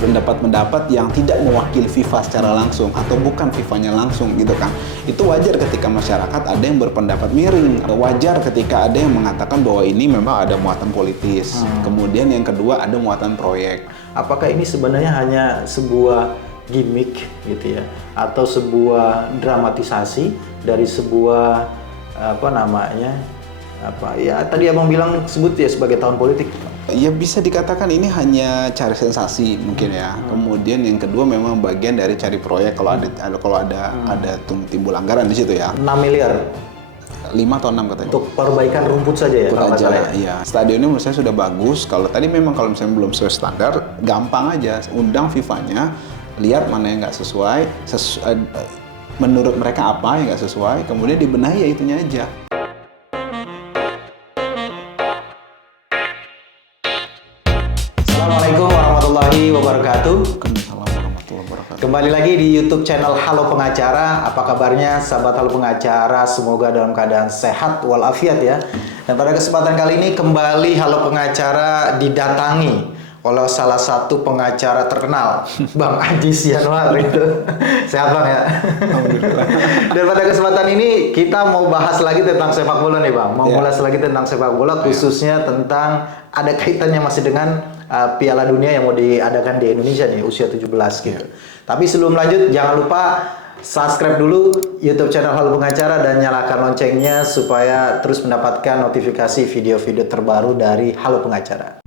pendapat-pendapat yang tidak mewakili FIFA secara langsung atau bukan FIFA-nya langsung gitu kan. Itu wajar ketika masyarakat ada yang berpendapat miring. Wajar ketika ada yang mengatakan bahwa ini memang ada muatan politis. Kemudian yang kedua ada muatan proyek. Apakah ini sebenarnya hanya sebuah gimmick gitu ya, atau sebuah dramatisasi dari sebuah tadi abang bilang sebut ya sebagai tahun politik? Ya bisa dikatakan ini hanya cari sensasi mungkin ya. Kemudian yang kedua memang bagian dari cari proyek kalau ada timbul anggaran di situ ya. 6 miliar 5 atau 6 katanya. untuk perbaikan rumput saja ya? Rumput aja, iya. Stadionnya menurut saya sudah bagus. Kalau tadi memang kalau misalnya belum sesuai standar, gampang aja. Undang FIFA-nya, lihat mana yang nggak sesuai, menurut mereka apa yang nggak sesuai, kemudian dibenahi ya itunya aja. Assalamualaikum warahmatullahi wabarakatuh. Waalaikumsalam warahmatullahi wabarakatuh. Kembali lagi di YouTube channel Halo Pengacara. Apa kabarnya sahabat Halo Pengacara? Semoga dalam keadaan sehat walafiat ya. Dan pada kesempatan kali ini kembali Halo Pengacara didatangi oleh salah satu pengacara terkenal, Bang Ajis Yanuar itu. Sehat Bang ya? Alhamdulillah. Dan pada kesempatan ini kita mau bahas lagi tentang sepak bola nih Bang. Mau ulas lagi tentang sepak bola, khususnya tentang ada kaitannya masih dengan Piala Dunia yang mau diadakan di Indonesia nih, usia 17 gitu. Tapi sebelum lanjut, jangan lupa subscribe dulu YouTube channel Halo Pengacara dan nyalakan loncengnya supaya terus mendapatkan notifikasi video-video terbaru dari Halo Pengacara.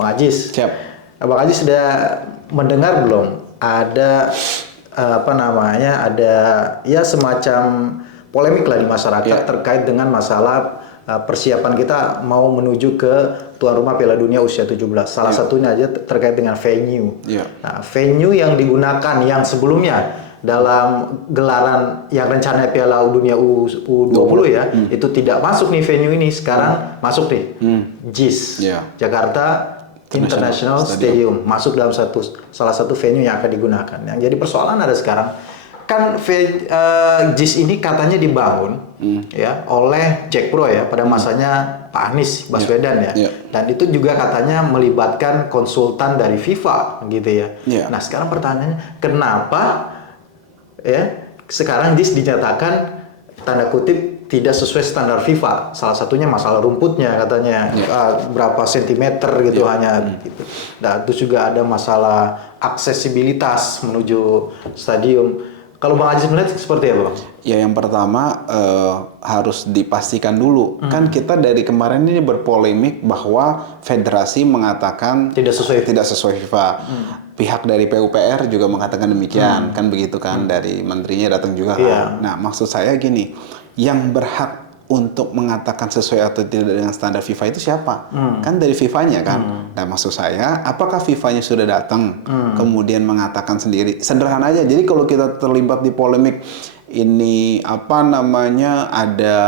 Bang Ajis, Siap. Bang Ajis sudah mendengar belum ada ada ya semacam polemik lah di masyarakat terkait dengan masalah persiapan kita mau menuju ke tuan rumah Piala Dunia usia 17. Salah satunya aja terkait dengan venue. Nah, venue yang digunakan yang sebelumnya dalam gelaran yang rencananya Piala Dunia U20 ya, itu tidak masuk nih venue ini, sekarang masuk nih. JIS, Jakarta International Stadium masuk dalam salah satu venue yang akan digunakan. Yang jadi persoalan ada sekarang kan JIS ini katanya dibangun ya oleh Jack Pro ya pada masanya Pak Anies Baswedan ya. Dan itu juga katanya melibatkan konsultan dari FIFA gitu ya. Nah, sekarang pertanyaannya kenapa ya sekarang JIS dinyatakan tanda kutip tidak sesuai standar FIFA. Salah satunya masalah rumputnya katanya berapa sentimeter gitu hanya gitu. Dan terus juga ada masalah aksesibilitas menuju stadium. Kalau Bang Ajis melihat seperti apa Bang? Ya yang pertama harus dipastikan dulu. Kan kita dari kemarin ini berpolemik bahwa federasi mengatakan tidak sesuai FIFA. Pihak dari PUPR juga mengatakan demikian. Kan begitu kan, dari menterinya datang juga kan. Nah, maksud saya gini, yang berhak untuk mengatakan sesuai atau tidak dengan standar FIFA itu siapa? Kan dari FIFA-nya kan. Nah, maksud saya, apakah FIFA-nya sudah datang kemudian mengatakan sendiri? Sederhana aja. Jadi kalau kita terlibat di polemik ini ada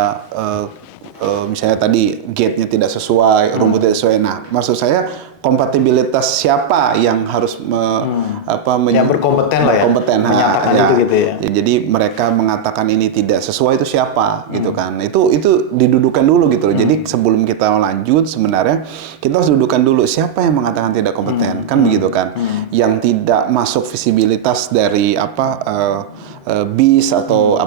misalnya tadi gate-nya tidak sesuai, rumputnya tidak sesuai. Nah, maksud saya kompatibilitas siapa yang harus yang berkompeten lah ya, menyatakan itu gitu ya. Jadi mereka mengatakan ini tidak sesuai itu siapa gitu kan. Itu didudukan dulu gitu loh. Jadi sebelum kita lanjut sebenarnya kita harus dudukan dulu siapa yang mengatakan tidak kompeten. Kan begitu kan. Yang tidak masuk visibilitas dari bis atau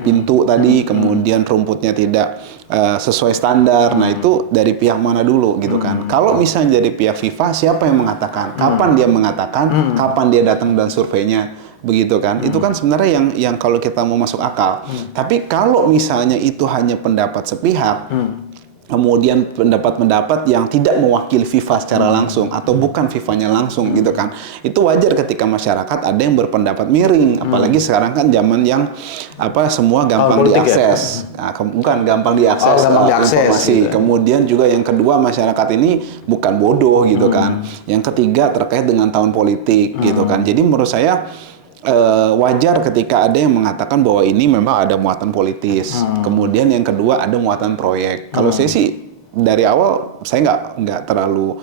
pintu tadi, kemudian rumputnya tidak sesuai standar. Nah, itu dari pihak mana dulu gitu kan. Kalau misalnya dari pihak FIFA, siapa yang mengatakan? Kapan dia mengatakan? Kapan dia datang dan surveinya? Begitu kan. Itu kan sebenarnya yang kalau kita mau masuk akal. Tapi kalau misalnya itu hanya pendapat sepihak, kemudian pendapat-pendapat yang tidak mewakili FIFA secara langsung atau bukan FIFA-nya langsung gitu kan. Itu wajar ketika masyarakat ada yang berpendapat miring, apalagi sekarang kan zaman yang semua gampang diakses. Nah, bukan gampang diakses, informasi. Gitu. Kemudian juga yang kedua, masyarakat ini bukan bodoh gitu kan. Yang ketiga terkait dengan tahun politik gitu kan. Jadi menurut saya wajar ketika ada yang mengatakan bahwa ini memang ada muatan politis. Kemudian yang kedua ada muatan proyek. Kalau saya sih dari awal saya nggak terlalu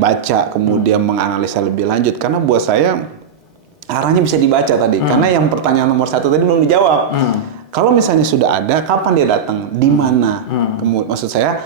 baca kemudian menganalisa lebih lanjut, karena buat saya arahnya bisa dibaca tadi. Karena yang pertanyaan nomor 1 tadi belum dijawab. Kalau misalnya sudah ada, kapan dia datang, di mana? Maksud saya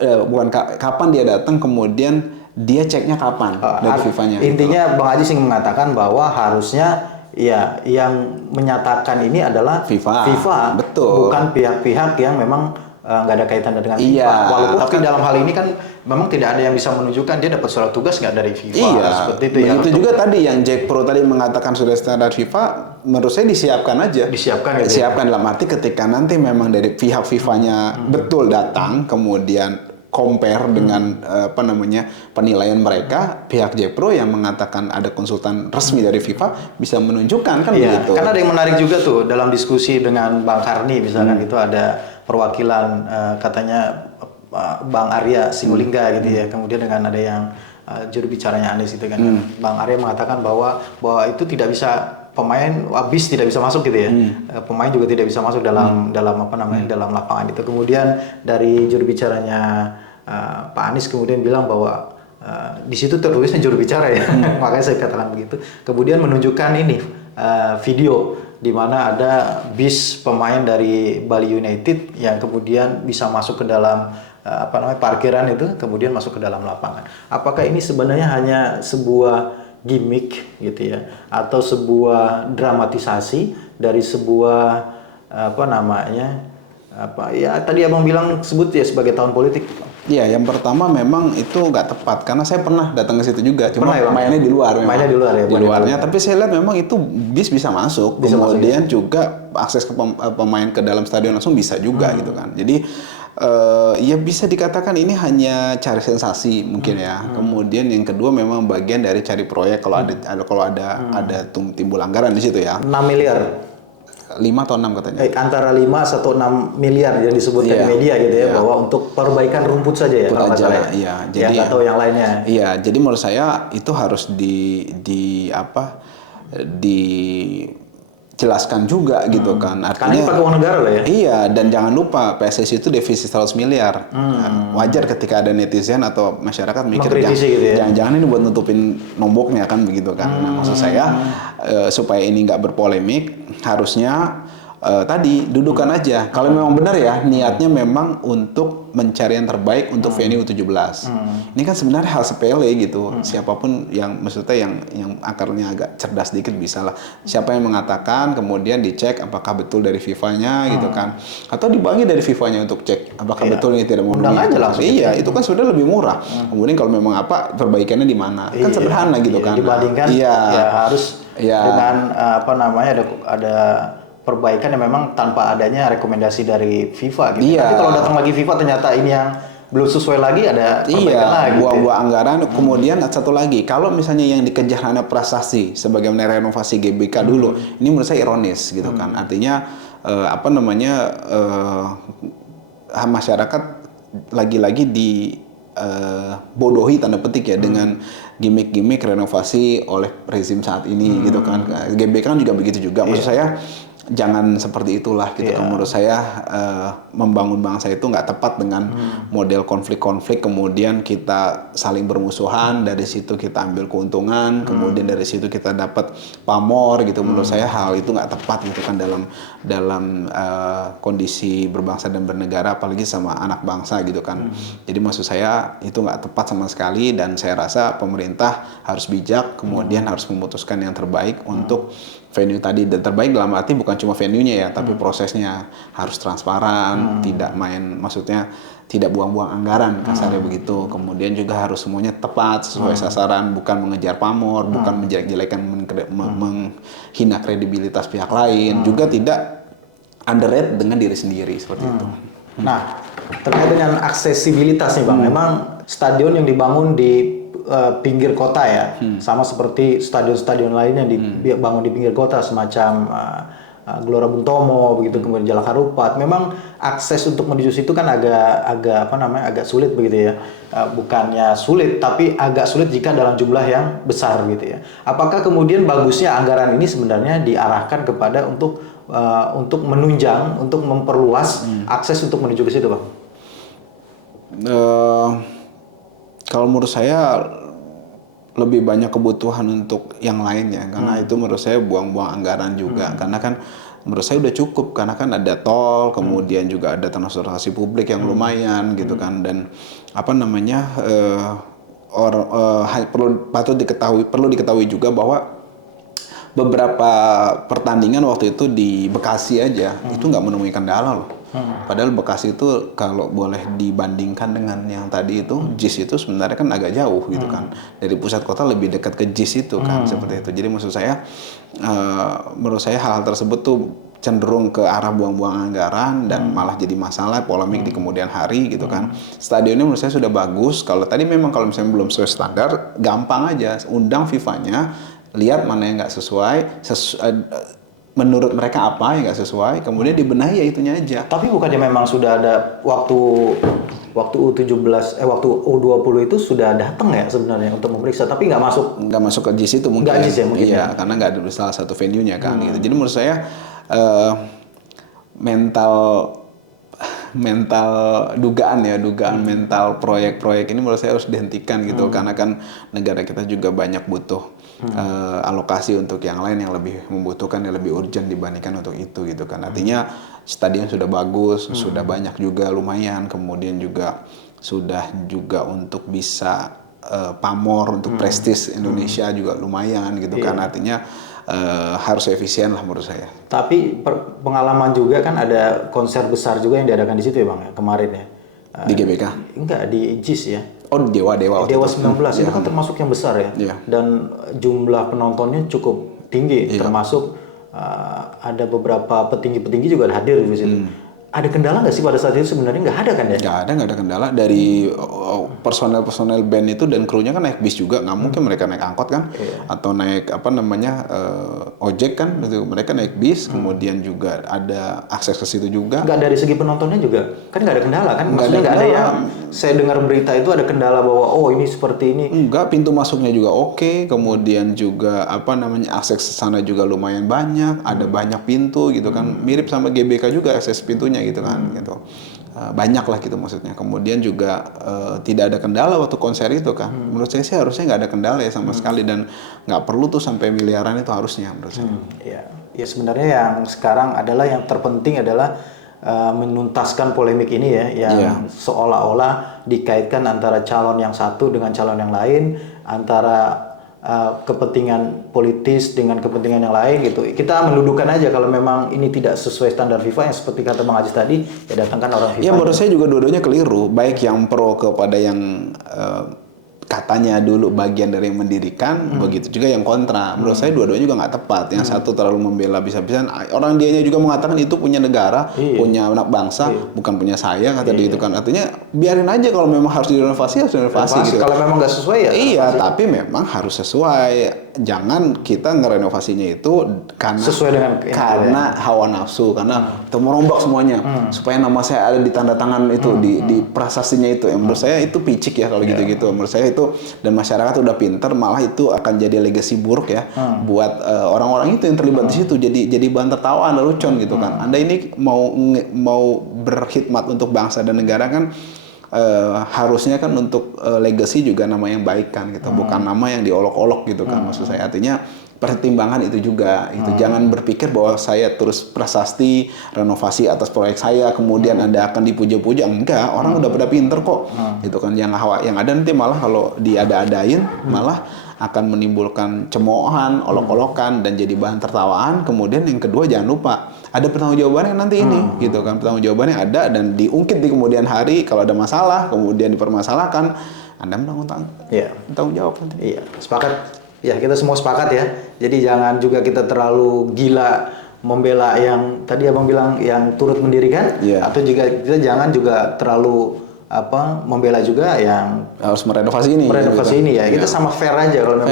bukan kapan dia datang, kemudian dia ceknya kapan dari FIFA-nya. Intinya Bang Haji ingin mengatakan bahwa harusnya ya yang menyatakan ini adalah FIFA, betul. Bukan pihak-pihak yang memang nggak ada kaitan dengan FIFA. Walaupun tapi dalam hal ini kan memang tidak ada yang bisa menunjukkan dia dapat surat tugas nggak dari FIFA. Seperti itu ya. Itu juga tadi yang Jack Pro tadi mengatakan sudah standar FIFA, menurut saya disiapkan aja. Disiapkan dalam arti ketika nanti memang dari pihak FIFA-nya betul datang, kemudian compare dengan penilaian mereka, pihak Jack Pro yang mengatakan ada konsultan resmi dari FIFA bisa menunjukkan kan begitu. Karena ada yang menarik juga tuh dalam diskusi dengan Bang Karni misalkan itu ada perwakilan katanya Bang Arya Sinulinga gitu ya. Kemudian dengan ada yang juru bicaranya Anies itu kan. Bang Arya mengatakan bahwa itu tidak bisa pemain habis tidak bisa masuk gitu ya. Pemain juga tidak bisa masuk dalam dalam lapangan itu. Kemudian dari juru bicaranya Pak Anies kemudian bilang bahwa di situ tertulisnya juru bicara ya. Makanya saya katakan begitu. Kemudian menunjukkan ini video di mana ada bis pemain dari Bali United yang kemudian bisa masuk ke dalam parkiran itu, kemudian masuk ke dalam lapangan. Apakah ini sebenarnya hanya sebuah gimmick gitu ya, atau sebuah dramatisasi dari sebuah tadi abang bilang sebut ya sebagai tahun politik. Iya, yang pertama memang itu nggak tepat karena saya pernah datang ke situ juga, cuma mainnya di luar. Mainnya di luar ya. Di luarnya, tapi saya lihat memang itu bis bisa masuk, kemudian juga akses ke pemain ke dalam stadion langsung bisa juga gitu kan. Jadi ya bisa dikatakan ini hanya cari sensasi mungkin ya. Kemudian yang kedua memang bagian dari cari proyek kalau ada timbul anggaran di situ ya. 6 miliar. 5 atau 6 katanya. Antara 5 atau 6 miliar yang disebutkan di media gitu ya, bahwa untuk perbaikan rumput saja ya. Iya, jadi atau yang lainnya. Iya, jadi menurut saya itu harus dijelaskan juga gitu kan. Artinya pakai uang negara lah ya. Iya, dan jangan lupa PSSI itu defisit 100 miliar. Wajar ketika ada netizen atau masyarakat mikir jangan-jangan ini buat nutupin nomboknya kan begitu kan. Nah, maksud saya supaya ini nggak berpolemik, harusnya tadi dudukan aja. Kalau memang benar ya niatnya memang untuk mencari yang terbaik untuk venue U17. Ini kan sebenarnya hal sepele gitu. Siapapun yang maksudnya yang akarnya agak cerdas dikit bisa lah. Siapa yang mengatakan kemudian dicek apakah betul dari FIFA-nya gitu kan. Atau dibangi dari FIFA-nya untuk cek apakah betul ini tidak memenuhi. Iya, itu kan sudah lebih murah. Kemudian kalau memang perbaikannya di mana? Kan sederhana gitu kan. Dibandingkan harus dengan ada perbaikan yang memang tanpa adanya rekomendasi dari FIFA gitu. Tapi kalau datang lagi FIFA ternyata ini yang belum sesuai lagi, ada perbaikan lagi. Buang-buang anggaran. Kemudian satu lagi, kalau misalnya yang dikejar hanya prestasi sebagaimana renovasi GBK dulu, ini menurut saya ironis gitu kan. Artinya masyarakat lagi-lagi bodohi tanda petik ya dengan gimmick-gimmick renovasi oleh rezim saat ini gitu kan. GBK kan juga begitu juga. Maksud saya jangan seperti itulah gitu. Menurut saya membangun bangsa itu nggak tepat dengan model konflik-konflik kemudian kita saling bermusuhan, dari situ kita ambil keuntungan, kemudian dari situ kita dapat pamor gitu. Menurut saya hal itu nggak tepat gitu kan dalam kondisi berbangsa dan bernegara, apalagi sama anak bangsa gitu kan. Jadi maksud saya itu nggak tepat sama sekali, dan saya rasa pemerintah harus bijak kemudian harus memutuskan yang terbaik untuk venue tadi. Dan terbaik dalam arti bukan cuma venue-nya ya, tapi prosesnya harus transparan, tidak maksudnya tidak buang-buang anggaran kasarnya begitu. Kemudian juga harus semuanya tepat sesuai sasaran, bukan mengejar pamor, bukan menjelek-jelekan, menghina kredibilitas pihak lain, juga tidak underrate dengan diri sendiri seperti itu. Nah, terkait dengan aksesibilitas nih Bang, memang stadion yang dibangun di pinggir kota ya, sama seperti stadion-stadion lain yang dibangun di pinggir kota semacam Gelora Bung Tomo begitu, kemudian Jalak Harupat, memang akses untuk menuju situ kan agak sulit begitu ya. Bukannya sulit, tapi agak sulit jika dalam jumlah yang besar gitu ya. Apakah kemudian bagusnya anggaran ini sebenarnya diarahkan kepada untuk menunjang, untuk memperluas akses untuk menuju ke situ, Bang? Kalau menurut saya lebih banyak kebutuhan untuk yang lainnya, karena itu menurut saya buang-buang anggaran juga, karena kan menurut saya udah cukup, karena kan ada tol, kemudian juga ada transportasi publik yang lumayan gitu kan, dan apa namanya perlu diketahui juga bahwa beberapa pertandingan waktu itu di Bekasi aja itu nggak menemui kendala loh. Padahal Bekasi itu kalau boleh dibandingkan dengan yang tadi itu JIS itu sebenarnya kan agak jauh gitu kan, dari pusat kota lebih dekat ke JIS itu kan, seperti itu. Jadi maksud saya menurut saya hal-hal tersebut tuh cenderung ke arah buang-buang anggaran dan malah jadi masalah polemik di kemudian hari gitu kan. Stadionnya menurut saya sudah bagus. Kalau tadi memang kalau misalnya belum sesuai standar, gampang aja undang FIFA-nya, lihat mana yang nggak sesuai, menurut mereka apa yang nggak sesuai, kemudian dibenahi ya itunya aja. Tapi bukannya memang sudah ada waktu U17 waktu U20 itu sudah datang ya sebenarnya untuk memeriksa, tapi nggak masuk ke JIS itu mungkin. Nggak JIS ya mungkin. Iya, karena nggak ada salah satu venue-nya kan gitu. Jadi menurut saya mental dugaan mental proyek-proyek ini menurut saya harus dihentikan gitu, karena kan negara kita juga banyak butuh alokasi untuk yang lain yang lebih membutuhkan, yang lebih urgent dibandingkan untuk itu gitu kan. Artinya stadion sudah bagus, sudah banyak juga lumayan, kemudian juga sudah juga untuk bisa pamor untuk prestis Indonesia juga lumayan gitu kan. Artinya harus efisien lah menurut saya. Tapi pengalaman juga kan ada konser besar juga yang diadakan di situ ya Bang ya, kemarin ya. Di GBK? Enggak, di JIS ya. Oh, Dewa 19 itu kan termasuk yang besar ya. Dan jumlah penontonnya cukup tinggi, termasuk ada beberapa petinggi-petinggi juga hadir di situ. Ada kendala nggak sih pada saat itu? Sebenarnya nggak ada kan ya? Nggak ada kendala. Dari personel band itu dan krunya kan naik bis juga, nggak mungkin mereka naik angkot kan, atau naik ojek kan, mereka naik bis, kemudian juga ada akses ke situ juga. Nggak, dari segi penontonnya juga kan nggak ada kendala kan? Maksudnya nggak ada yang saya dengar berita itu ada kendala bahwa ini seperti ini. Enggak, pintu masuknya juga oke, kemudian juga akses ke sana juga lumayan banyak, ada banyak pintu gitu kan, mirip sama GBK juga akses pintunya gitu kan, gitu. Banyak lah gitu maksudnya. Kemudian juga tidak ada kendala waktu konser itu kan. Menurut saya sih harusnya nggak ada kendala ya sama sekali, dan nggak perlu tuh sampai miliaran itu harusnya menurut saya. Ya sebenarnya yang sekarang adalah yang terpenting adalah menuntaskan polemik ini ya, yang seolah-olah dikaitkan antara calon yang satu dengan calon yang lain, antara kepentingan politis dengan kepentingan yang lain gitu. Kita mendudukan aja kalau memang ini tidak sesuai standar FIFA, yang seperti kata Bang Aziz tadi, ya datangkan orang FIFA. Ya menurut saya juga dua-duanya keliru, baik yang pro kepada yang katanya dulu bagian dari yang mendirikan, begitu juga yang kontra. Menurut saya dua-duanya juga nggak tepat. Yang satu terlalu membela bisa-bisaan, orang dianya juga mengatakan itu punya negara, punya anak bangsa, bukan punya saya, kata dia itu kan. Artinya biarin aja, kalau memang harus direnovasi harus direnovasi gitu. Kalau memang nggak sesuai ya. Iya, tapi memang harus sesuai. Jangan kita ngerenovasinya itu karena sesuai dengan hawa nafsu, karena kita merombak semuanya supaya nama saya ada di tanda tangan itu, di prasastinya itu. Menurut saya itu picik ya kalau gitu-gitu. Menurut saya itu, dan masyarakat udah pinter, malah itu akan jadi legacy buruk ya buat orang-orang itu yang terlibat di situ, jadi bahan tertawaan, lelucon gitu kan. Anda ini mau berkhidmat untuk bangsa dan negara kan, harusnya kan untuk legacy juga nama yang baik kan gitu, bukan nama yang diolok-olok gitu kan. Maksud saya artinya pertimbangan itu juga itu. Jangan berpikir bahwa saya terus prasasti renovasi atas proyek saya kemudian Anda akan dipuja-puja. Enggak, orang udah pada pinter kok gitu kan. Yang ada nanti malah kalau diada-adain malah akan menimbulkan cemoohan, olok-olokan, dan jadi bahan tertawaan. Kemudian yang kedua, jangan lupa ada pertanggungjawabannya nanti ini gitu kan. Pertanggungjawabannya ada dan diungkit di kemudian hari. Kalau ada masalah kemudian dipermasalahkan, Anda tanggung jawab nanti. Iya, sepakat. Ya, kita semua sepakat ya. Jadi jangan juga kita terlalu gila membela yang tadi Abang bilang yang turut mendirikan, atau juga kita jangan juga terlalu membela juga yang harus merenovasi ini. Ini ya. Kita sama fair aja, kalau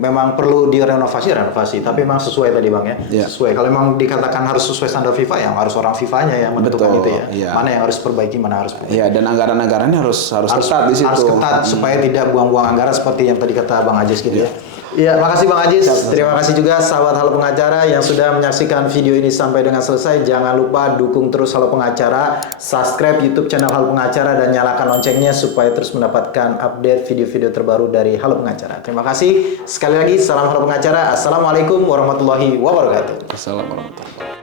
memang perlu renovasi, tapi memang sesuai tadi Bang ya. Sesuai. Kalau memang dikatakan harus sesuai standar FIFA, yang harus orang FIFA-nya yang menentukan itu ya. Mana yang harus perbaiki, mana harus perbaiki. Iya, dan anggaran-anggarannya harus ketat di situ. Harus ketat supaya tidak buang-buang anggaran seperti yang tadi kata Bang Aziz gitu ya. Iya, makasih Bang Ajis. Terima kasih juga sahabat Halo Pengacara yang sudah menyaksikan video ini sampai dengan selesai. Jangan lupa dukung terus Halo Pengacara, subscribe YouTube channel Halo Pengacara dan nyalakan loncengnya supaya terus mendapatkan update video-video terbaru dari Halo Pengacara. Terima kasih. Sekali lagi salam Halo Pengacara. Assalamualaikum warahmatullahi wabarakatuh. Assalamualaikum warahmatullahi wabarakatuh.